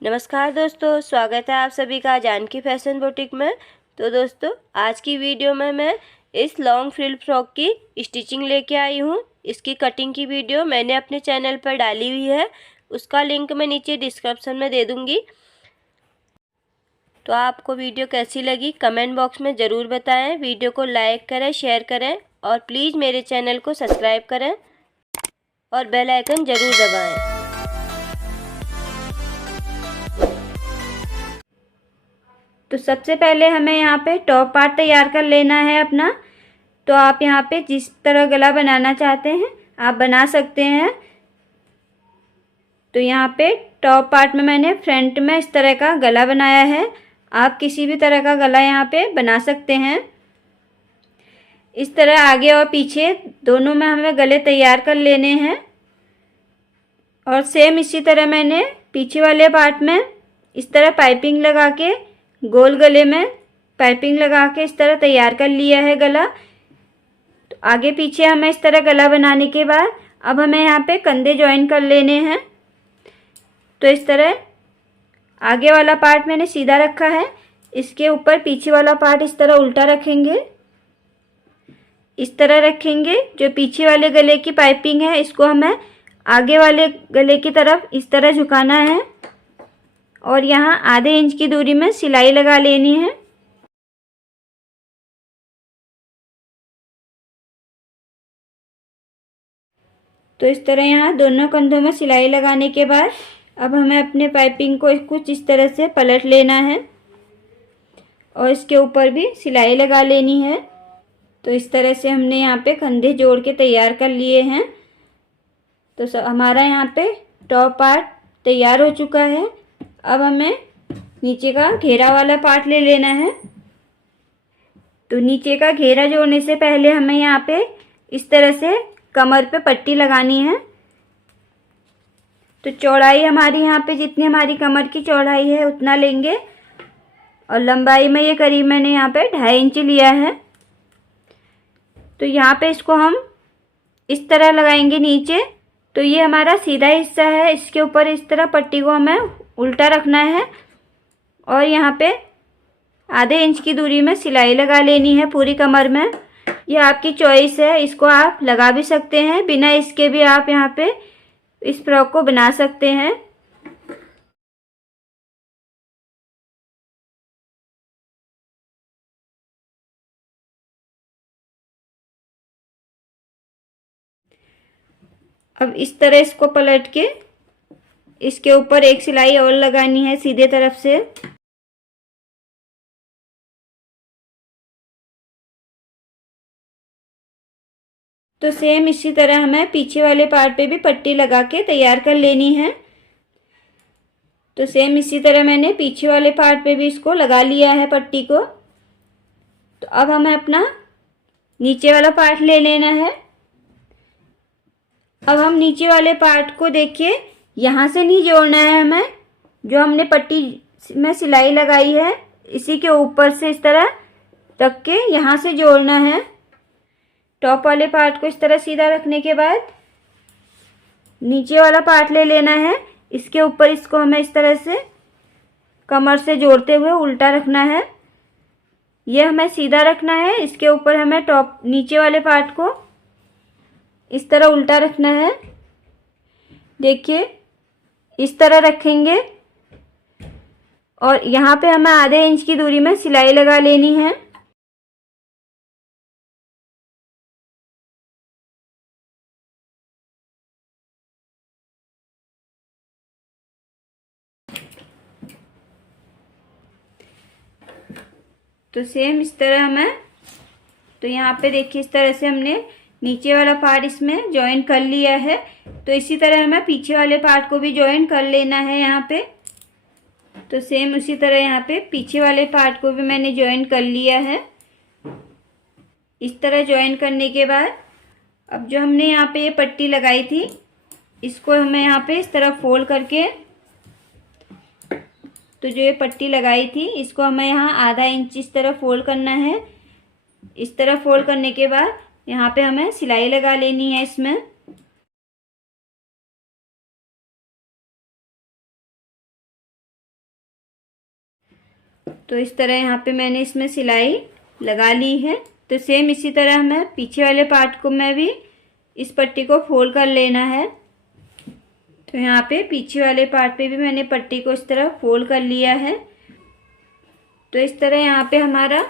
नमस्कार दोस्तों, स्वागत है आप सभी का जानकी फैशन बुटीक में। तो दोस्तों, आज की वीडियो में मैं इस लॉन्ग फ्रिल फ्रॉक की स्टिचिंग लेके आई हूँ। इसकी कटिंग की वीडियो मैंने अपने चैनल पर डाली हुई है, उसका लिंक मैं नीचे डिस्क्रिप्शन में दे दूँगी। तो आपको वीडियो कैसी लगी कमेंट बॉक्स में ज़रूर बताएं। वीडियो को लाइक करें, शेयर करें और प्लीज़ मेरे चैनल को सब्सक्राइब करें और बेल आइकन ज़रूर दबाएँ। तो सबसे पहले हमें यहाँ पे टॉप पार्ट तैयार कर लेना है अपना। तो आप यहाँ पे जिस तरह गला बनाना चाहते हैं आप बना सकते हैं। तो यहाँ पे टॉप पार्ट में मैंने फ्रंट में इस तरह का गला बनाया है। आप किसी भी तरह का गला यहाँ पे बना सकते हैं। इस तरह आगे और पीछे दोनों में हमें गले तैयार कर लेने हैं। और सेम इसी तरह मैंने पीछे वाले पार्ट में इस तरह पाइपिंग लगा के गोल गले में पाइपिंग लगा के इस तरह तैयार कर लिया है गला। तो आगे पीछे हमें इस तरह गला बनाने के बाद अब हमें यहाँ पे कंधे ज्वाइन कर लेने हैं। तो इस तरह आगे वाला पार्ट मैंने सीधा रखा है, इसके ऊपर पीछे वाला पार्ट इस तरह उल्टा रखेंगे। इस तरह रखेंगे। जो पीछे वाले गले की पाइपिंग है इसको हमें आगे वाले गले की तरफ इस तरह झुकाना है और यहाँ आधे इंच की दूरी में सिलाई लगा लेनी है। तो इस तरह यहाँ दोनों कंधों में सिलाई लगाने के बाद अब हमें अपने पाइपिंग को कुछ इस तरह से पलट लेना है और इसके ऊपर भी सिलाई लगा लेनी है। तो इस तरह से हमने यहाँ पे कंधे जोड़ के तैयार कर लिए हैं। तो हमारा यहाँ पे टॉप पार्ट तैयार हो चुका है। अब हमें नीचे का घेरा वाला पार्ट ले लेना है। तो नीचे का घेरा जोड़ने से पहले हमें यहाँ पे इस तरह से कमर पे पट्टी लगानी है। तो चौड़ाई हमारी यहाँ पे जितनी हमारी कमर की चौड़ाई है उतना लेंगे और लंबाई में ये करीब मैंने यहाँ पे 2.5 इंच लिया है। तो यहाँ पे इसको हम इस तरह लगाएंगे नीचे। तो ये हमारा सीधा हिस्सा है, इसके ऊपर इस तरह पट्टी को हमें उल्टा रखना है और यहाँ पे आधे इंच की दूरी में सिलाई लगा लेनी है पूरी कमर में। ये आपकी चॉइस है, इसको आप लगा भी सकते हैं, बिना इसके भी आप यहाँ पे इस फ्रॉक को बना सकते हैं। अब इस तरह इसको पलट के इसके ऊपर एक सिलाई और लगानी है सीधे तरफ से। तो सेम इसी तरह हमें पीछे वाले पार्ट पे भी पट्टी लगा के तैयार कर लेनी है। तो सेम इसी तरह मैंने पीछे वाले पार्ट पे भी इसको लगा लिया है पट्टी को। तो अब हमें अपना नीचे वाला पार्ट ले लेना है। अब हम नीचे वाले पार्ट को देखिए यहाँ से नहीं जोड़ना है हमें, जो हमने पट्टी में सिलाई लगाई है इसी के ऊपर से इस तरह रख के यहाँ से जोड़ना है। टॉप वाले पार्ट को इस तरह सीधा रखने के बाद नीचे वाला पार्ट ले लेना है, इसके ऊपर इसको हमें इस तरह से कमर से जोड़ते हुए उल्टा रखना है। ये हमें सीधा रखना है, इसके ऊपर हमें टॉप नीचे वाले पार्ट को इस तरह उल्टा रखना है। देखिए इस तरह रखेंगे और यहाँ पे हमें आधे इंच की दूरी में सिलाई लगा लेनी है। तो सेम इस तरह हमें, तो यहाँ पे देखिए इस तरह से हमने नीचे वाला पार्ट इसमें ज्वाइन कर लिया है। तो इसी तरह हमें पीछे वाले पार्ट को भी ज्वाइन कर लेना है यहाँ पे। तो सेम उसी तरह यहाँ पे पीछे वाले पार्ट को भी मैंने ज्वाइन कर लिया है। इस तरह ज्वाइन करने के बाद अब जो हमने यहाँ पे ये पट्टी लगाई थी इसको हमें यहाँ पे इस तरह फोल्ड करके, तो जो ये पट्टी लगाई थी इसको हमें यहाँ आधा इंच इस तरह फोल्ड करना है। इस तरह फोल्ड करने के बाद यहाँ पे हमें सिलाई लगा लेनी है इसमें। तो इस तरह यहाँ पे मैंने इसमें सिलाई लगा ली है। तो सेम इसी तरह मैं पीछे वाले पार्ट को मैं भी इस पट्टी को फोल्ड कर लेना है। तो यहाँ पे पीछे वाले पार्ट पे भी मैंने पट्टी को इस तरह फोल्ड कर लिया है। तो इस तरह यहाँ पे हमारा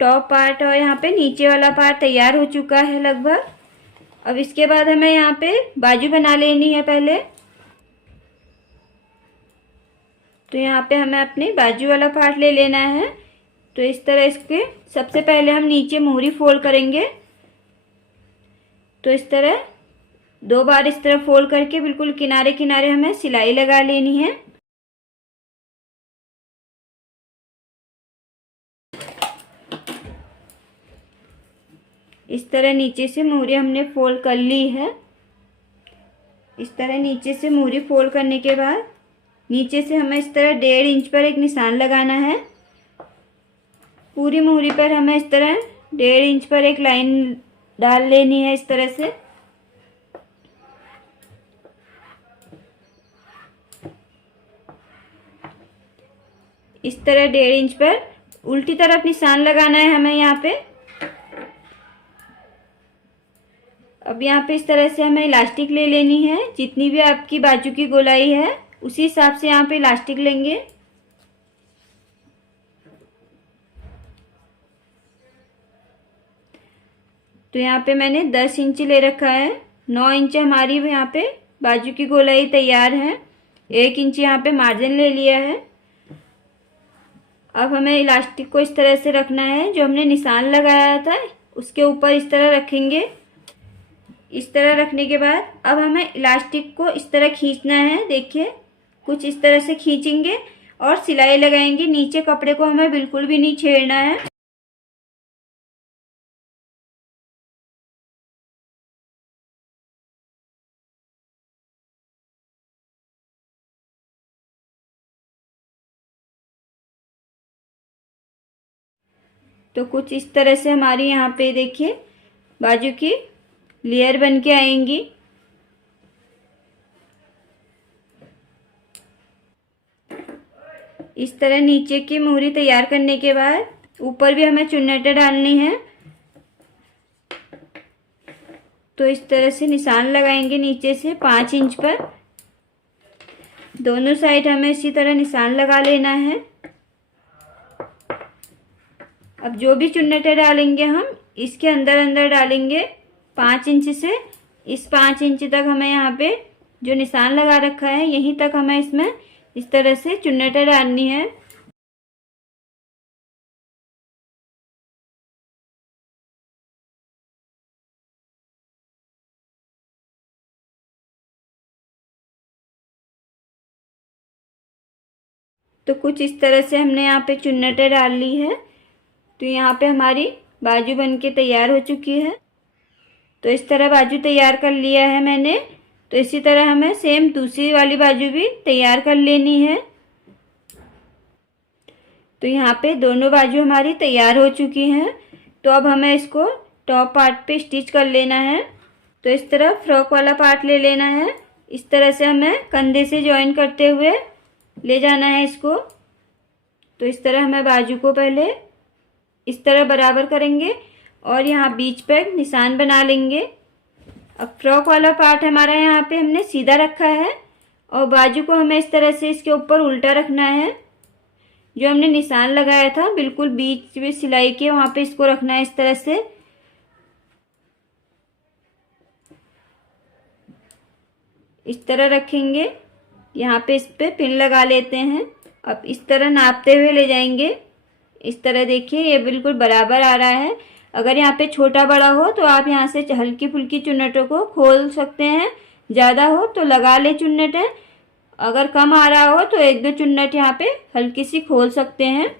टॉप पार्ट और यहाँ पे नीचे वाला पार्ट तैयार हो चुका है लगभग। अब इसके बाद हमें यहाँ पे बाजू बना लेनी है पहले। तो यहाँ पे हमें अपने बाजू वाला पार्ट ले लेना है। तो इस तरह इसके सबसे पहले हम नीचे मोहरी फोल्ड करेंगे। तो इस तरह 2 बार इस तरह फोल्ड करके बिल्कुल किनारे किनारे हमें सिलाई लगा लेनी है। इस तरह नीचे से मोहरी हमने फोल्ड कर ली है। इस तरह नीचे से मोहरी फोल्ड करने के बाद नीचे से हमें इस तरह 1.5 इंच पर एक निशान लगाना है। पूरी मोहरी पर हमें इस तरह 1.5 इंच पर एक लाइन डाल लेनी है इस तरह से। इस तरह 1.5 इंच पर उल्टी तरफ निशान लगाना है हमें यहाँ पे। अब यहाँ पे इस तरह से हमें इलास्टिक ले लेनी है। जितनी भी आपकी बाजू की गोलाई है उसी हिसाब से यहाँ पे इलास्टिक लेंगे। तो यहाँ पे मैंने 10 इंच ले रखा है। 9 इंच हमारी यहाँ पे बाजू की गोलाई तैयार है। 1 इंच यहाँ पे मार्जिन ले लिया है। अब हमें इलास्टिक को इस तरह से रखना है। जो हमने निशान लगाया था उसके ऊपर इस तरह रखेंगे। इस तरह रखने के बाद अब हमें इलास्टिक को इस तरह खींचना है। देखिए कुछ इस तरह से खींचेंगे और सिलाई लगाएंगे। नीचे कपड़े को हमें बिल्कुल भी नहीं छेड़ना है। तो कुछ इस तरह से हमारी यहाँ पे देखिए बाजू की लेयर बन के आएंगी। इस तरह नीचे की मोहरी तैयार करने के बाद ऊपर भी हमें चुन्नटें डालनी है। तो इस तरह से निशान लगाएंगे नीचे से 5 इंच पर। दोनों साइड हमें इसी तरह निशान लगा लेना है। अब जो भी चुन्नटें डालेंगे हम इसके अंदर अंदर डालेंगे 5 इंच से। इस 5 इंच तक हमें यहाँ पे जो निशान लगा रखा है यहीं तक हमें इसमें इस तरह से चुन्नटें डालनी है। तो कुछ इस तरह से हमने यहाँ पे चुन्नटें डाल ली है। तो यहाँ पे हमारी बाजू बन के तैयार हो चुकी है। तो इस तरह बाजू तैयार कर लिया है मैंने। तो इसी तरह हमें सेम दूसरी वाली बाजू भी तैयार कर लेनी है। तो यहाँ पे दोनों बाजू हमारी तैयार हो चुकी हैं। तो अब हमें इसको टॉप पार्ट पे स्टिच कर लेना है। तो इस तरह फ्रॉक वाला पार्ट ले लेना है। इस तरह से हमें कंधे से जॉइन करते हुए ले जाना है इसको। तो इस तरह हमें बाजू को पहले इस तरह बराबर करेंगे और यहाँ बीच पर निशान बना लेंगे। अब फ्रॉक वाला पार्ट हमारा यहाँ पे हमने सीधा रखा है और बाजू को हमें इस तरह से इसके ऊपर उल्टा रखना है। जो हमने निशान लगाया था बिल्कुल बीच में सिलाई के वहाँ पे इसको रखना है इस तरह से। इस तरह रखेंगे। यहाँ पे इस पे पिन लगा लेते हैं। अब इस तरह नापते हुए ले जाएंगे। इस तरह देखिए ये बिल्कुल बराबर आ रहा है। अगर यहाँ पे छोटा बड़ा हो तो आप यहाँ से हल्की फुल्की चुन्नटों को खोल सकते हैं। ज़्यादा हो तो लगा ले चुन्नटें। अगर कम आ रहा हो तो 1-2 चुन्नट यहाँ पे हल्की सी खोल सकते हैं।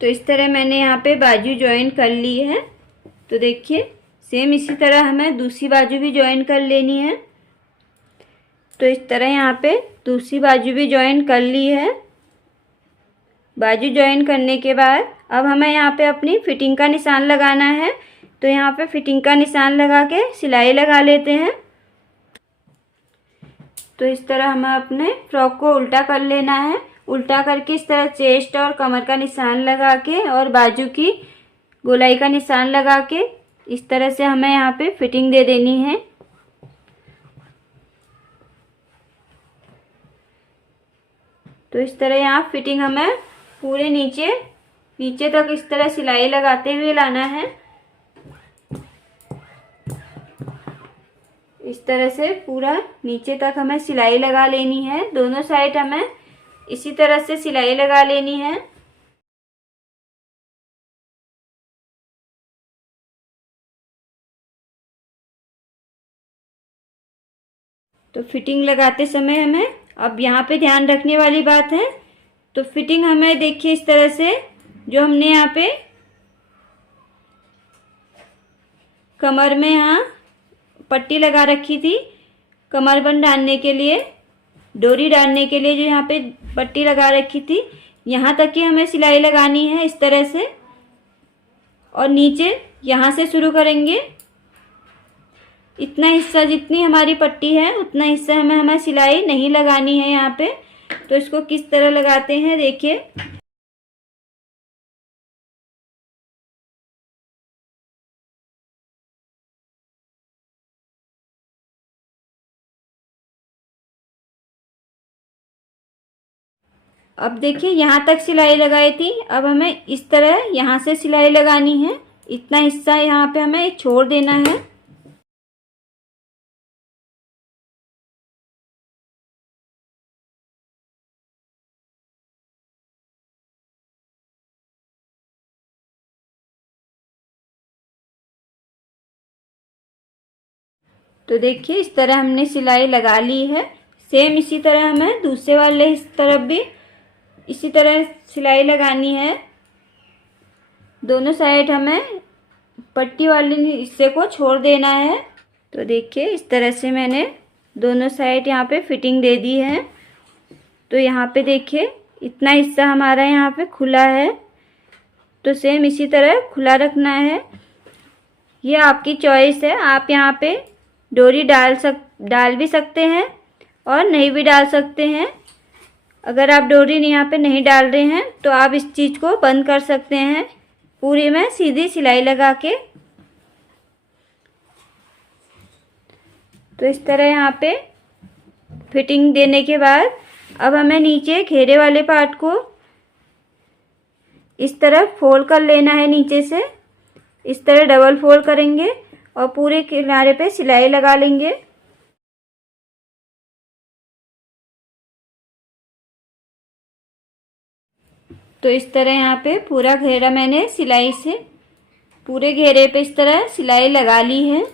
तो इस तरह मैंने यहाँ पे बाजू ज्वाइन कर ली है। तो देखिए सेम इसी तरह हमें दूसरी बाजू भी ज्वाइन कर लेनी है। तो इस तरह यहाँ पे दूसरी बाजू भी ज्वाइन कर ली है। बाजू जॉइन करने के बाद अब हमें यहाँ पे अपनी फिटिंग का निशान लगाना है। तो यहाँ पे फिटिंग का निशान लगा के सिलाई लगा लेते हैं। तो इस तरह हमें अपने फ्रॉक को उल्टा कर लेना है। उल्टा करके इस तरह चेस्ट और कमर का निशान लगा के और बाजू की गोलाई का निशान लगा के इस तरह से हमें यहाँ पे फिटिंग दे देनी है। तो इस तरह यहाँ फिटिंग हमें पूरे नीचे तक इस तरह सिलाई लगाते हुए लाना है। इस तरह से पूरा नीचे तक हमें सिलाई लगा लेनी है। दोनों साइड हमें इसी तरह से सिलाई लगा लेनी है। तो फिटिंग लगाते समय हमें अब यहाँ पे ध्यान रखने वाली बात है। तो फिटिंग हमें देखिए इस तरह से जो हमने यहाँ पे कमर में यहाँ पट्टी लगा रखी थी, कमरबंद डालने के लिए, डोरी डालने के लिए जो यहाँ पे पट्टी लगा रखी थी, यहाँ तक की हमें सिलाई लगानी है इस तरह से। और नीचे यहाँ से शुरू करेंगे। इतना हिस्सा जितनी हमारी पट्टी है उतना हिस्सा हमें सिलाई नहीं लगानी है यहाँ पे। तो इसको किस तरह लगाते हैं देखिए। अब देखिए यहाँ तक सिलाई लगाई थी, अब हमें इस तरह यहाँ से सिलाई लगानी है। इतना हिस्सा यहाँ पे हमें छोड़ देना है। तो देखिए इस तरह हमने सिलाई लगा ली है। सेम इसी तरह हमें दूसरे वाले इस तरफ भी इसी तरह सिलाई लगानी है। दोनों साइड हमें पट्टी वाले हिस्से को छोड़ देना है। तो देखिए इस तरह से मैंने दोनों साइड यहाँ पे फिटिंग दे दी है। तो यहाँ पे देखिए इतना हिस्सा हमारा यहाँ पे खुला है। तो सेम इसी तरह खुला रखना है। ये आपकी चॉइस है, आप यहाँ पे डोरी डाल भी सकते हैं और नहीं भी डाल सकते हैं। अगर आप डोरी यहाँ पे नहीं डाल रहे हैं तो आप इस चीज़ को बंद कर सकते हैं पूरी में सीधी सिलाई लगा के। तो इस तरह यहाँ पे फिटिंग देने के बाद अब हमें नीचे घेरे वाले पार्ट को इस तरह फोल्ड कर लेना है। नीचे से इस तरह डबल फोल्ड करेंगे और पूरे किनारे पे सिलाई लगा लेंगे। तो इस तरह यहाँ पे पूरा घेरा मैंने सिलाई से पूरे घेरे पे इस तरह सिलाई लगा ली है।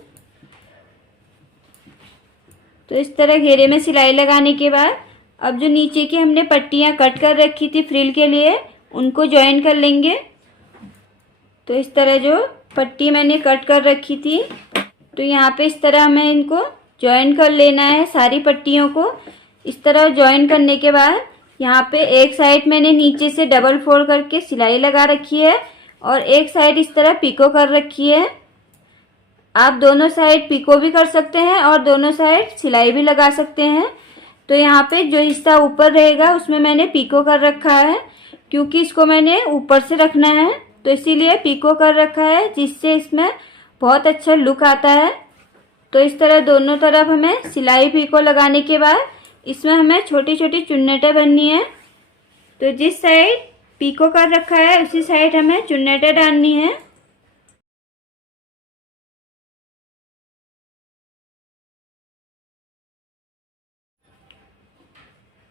तो इस तरह घेरे में सिलाई लगाने के बाद अब जो नीचे की हमने पट्टियाँ कट कर रखी थी फ्रिल के लिए उनको जॉइन कर लेंगे। तो इस तरह जो पट्टी मैंने कट कर रखी थी तो यहाँ पे इस तरह हमें इनको जॉइन कर लेना है। सारी पट्टियों को इस तरह जॉइन करने के बाद यहाँ पे एक साइड मैंने नीचे से डबल फोल्ड करके सिलाई लगा रखी है और एक साइड इस तरह पिको कर रखी है। आप दोनों साइड पिको भी कर सकते हैं और दोनों साइड सिलाई भी लगा सकते हैं। तो यहाँ पे जो हिस्सा ऊपर रहेगा उसमें मैंने पिको कर रखा है क्योंकि इसको मैंने ऊपर से रखना है, तो इसीलिए पिको कर रखा है जिससे इसमें बहुत अच्छा लुक आता है। तो इस तरह दोनों तरफ हमें सिलाई पिको लगाने के बाद इसमें हमें छोटी छोटी चुन्नेटें बननी है। तो जिस साइड पिको कर रखा है उसी साइड हमें चुन्नेटें डालनी है।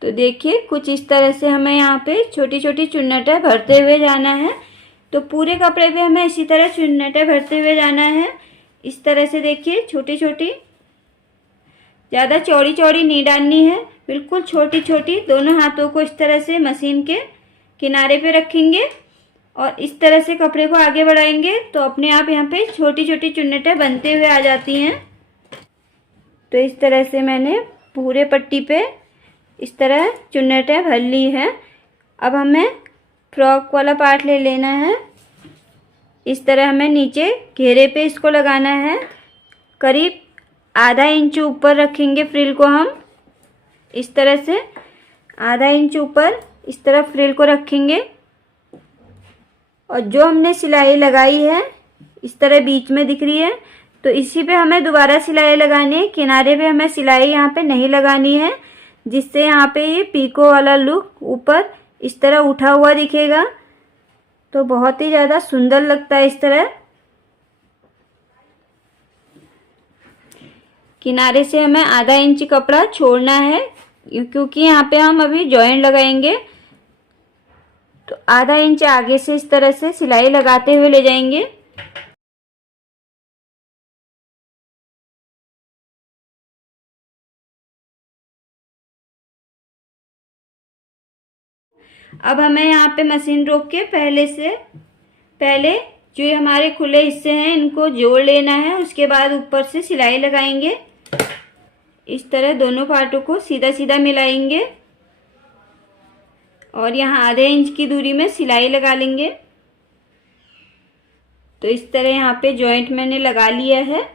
तो देखिए कुछ इस तरह से हमें यहाँ पे छोटी छोटी चुन्नेटें भरते हुए जाना है। तो पूरे कपड़े पे हमें इसी तरह चुन्नेटें भरते हुए जाना है। इस तरह से देखिए छोटी छोटी, ज़्यादा चौड़ी चौड़ी नहीं डालनी है, बिल्कुल छोटी छोटी। दोनों हाथों को इस तरह से मशीन के किनारे पे रखेंगे और इस तरह से कपड़े को आगे बढ़ाएंगे तो अपने आप यहाँ पे छोटी छोटी चुन्नेटें बनते हुए आ जाती हैं। तो इस तरह से मैंने पूरे पट्टी पे इस तरह चुन्नेटें भर ली है। अब हमें फ्रॉक वाला पार्ट ले लेना है। इस तरह हमें नीचे घेरे पे इसको लगाना है। करीब आधा इंच ऊपर रखेंगे फ्रिल को हम। इस तरह से आधा इंच ऊपर इस तरह फ्रिल को रखेंगे। और जो हमने सिलाई लगाई है इस तरह बीच में दिख रही है, तो इसी पे हमें दोबारा सिलाई लगानी है। किनारे पे हमें सिलाई यहाँ पे नहीं लगानी है, जिससे यहाँ पे ये पीको वाला लुक ऊपर इस तरह उठा हुआ दिखेगा, तो बहुत ही ज़्यादा सुंदर लगता है। इस तरह किनारे से हमें आधा इंच कपड़ा छोड़ना है, क्योंकि यहाँ पे हम अभी जॉइंट लगाएंगे। तो आधा इंच आगे से इस तरह से सिलाई लगाते हुए ले जाएंगे। अब हमें यहाँ पे मशीन रोक के पहले जो हमारे खुले हिस्से हैं इनको जोड़ लेना है। उसके बाद ऊपर से सिलाई लगाएंगे। इस तरह दोनों पार्टों को सीधा सीधा मिलाएंगे और यहाँ आधे इंच की दूरी में सिलाई लगा लेंगे। तो इस तरह यहाँ पे जॉइंट मैंने लगा लिया है।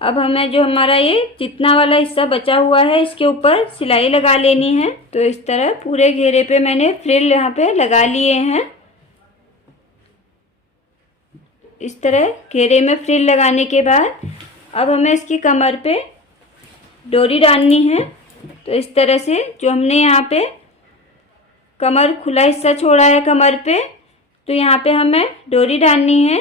अब हमें जो हमारा ये जितना वाला हिस्सा बचा हुआ है इसके ऊपर सिलाई लगा लेनी है। तो इस तरह पूरे घेरे पे मैंने फ्रिल यहाँ पे लगा लिए हैं। इस तरह घेरे में फ्रिल लगाने के बाद अब हमें इसकी कमर पे डोरी डालनी है। तो इस तरह से जो हमने यहाँ पे कमर खुला हिस्सा छोड़ा है कमर पे, तो यहाँ पे हमें डोरी डालनी है।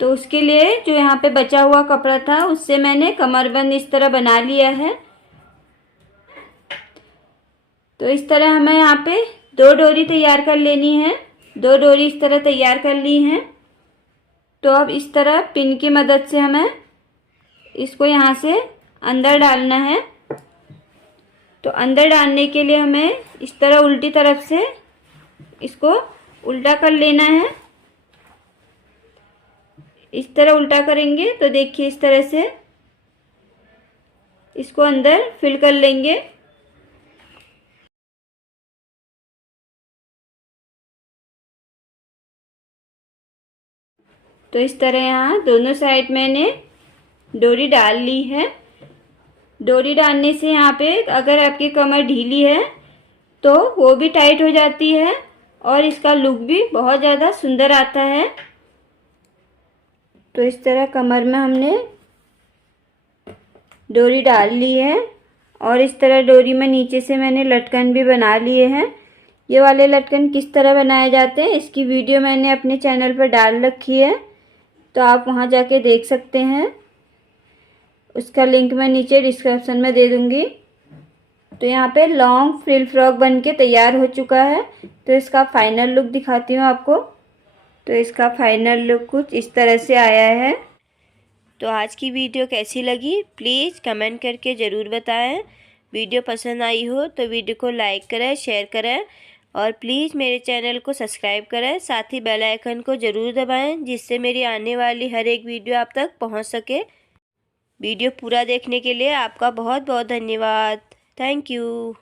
तो उसके लिए जो यहाँ पे बचा हुआ कपड़ा था उससे मैंने कमरबंद इस तरह बना लिया है। तो इस तरह हमें यहाँ पे 2 डोरी तैयार कर लेनी है। 2 डोरी इस तरह तैयार कर ली हैं। तो अब इस तरह पिन की मदद से हमें इसको यहाँ से अंदर डालना है। तो अंदर डालने के लिए हमें इस तरह उल्टी तरफ से इसको उल्टा कर लेना है। इस तरह उल्टा करेंगे तो देखिए इस तरह से इसको अंदर फिल कर लेंगे। तो इस तरह यहाँ दोनों साइड मैंने डोरी डाल ली है। डोरी डालने से यहाँ पे अगर आपकी कमर ढीली है तो वो भी टाइट हो जाती है और इसका लुक भी बहुत ज़्यादा सुंदर आता है। तो इस तरह कमर में हमने डोरी डाल ली है और इस तरह डोरी में नीचे से मैंने लटकन भी बना लिए हैं। ये वाले लटकन किस तरह बनाए जाते हैं इसकी वीडियो मैंने अपने चैनल पर डाल रखी है, तो आप वहां जाके देख सकते हैं। उसका लिंक मैं नीचे डिस्क्रिप्शन में दे दूंगी। तो यहाँ पे लॉन्ग फ्रिल फ्रॉक बनके तैयार हो चुका है। तो इसका फाइनल लुक दिखाती हूँ आपको। तो इसका फाइनल लुक कुछ इस तरह से आया है। तो आज की वीडियो कैसी लगी प्लीज़ कमेंट करके ज़रूर बताएं। वीडियो पसंद आई हो तो वीडियो को लाइक करें, शेयर करें और प्लीज़ मेरे चैनल को सब्सक्राइब करें। साथ ही बेल आइकन को ज़रूर दबाएं, जिससे मेरी आने वाली हर एक वीडियो आप तक पहुंच सके। वीडियो पूरा देखने के लिए आपका बहुत बहुत धन्यवाद। Thank you.